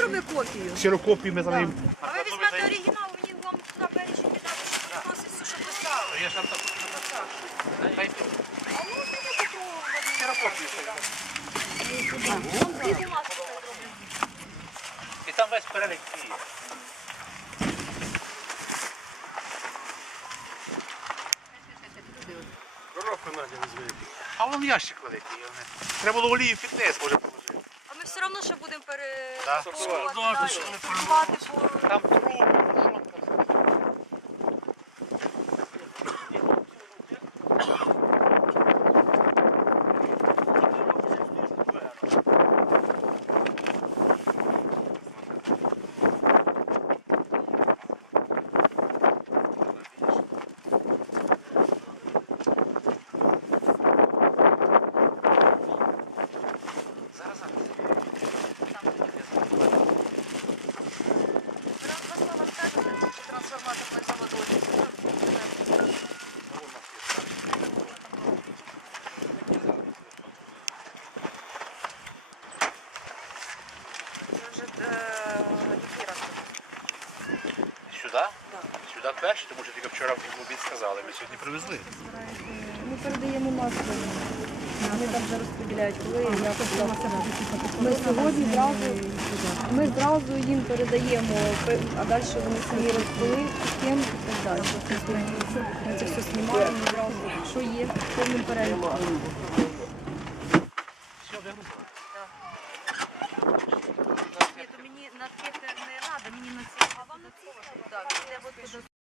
зробив копію. Ксерокопії ми за ним. А ви візьмете оригінал, мені вам туди перечень віддати, щоб просить все, що писали. Я ж там так. Дайте А. Вон дві бумажки зроблю. І там весь перелік діє. Коробку Надя візьме. А вон ящик великий. Треба було олії фітнес, може положити. А ми все одно ще будемо пере... Там труп, що там? Раз Сюди перші, тому що тільки вчора в обід сказали, ми сьогодні привезли. Ми передаємо маску. Вони там вже розподіляють, коли я як ми сьогодні зразу, ми зразу їм передаємо, а далі вони самі розбили, з ким і так далі. Ми це все знімаємо зразу, що є, повним переліком. Мені на цих не рада, мені на цих. А вам на цих? Так, це от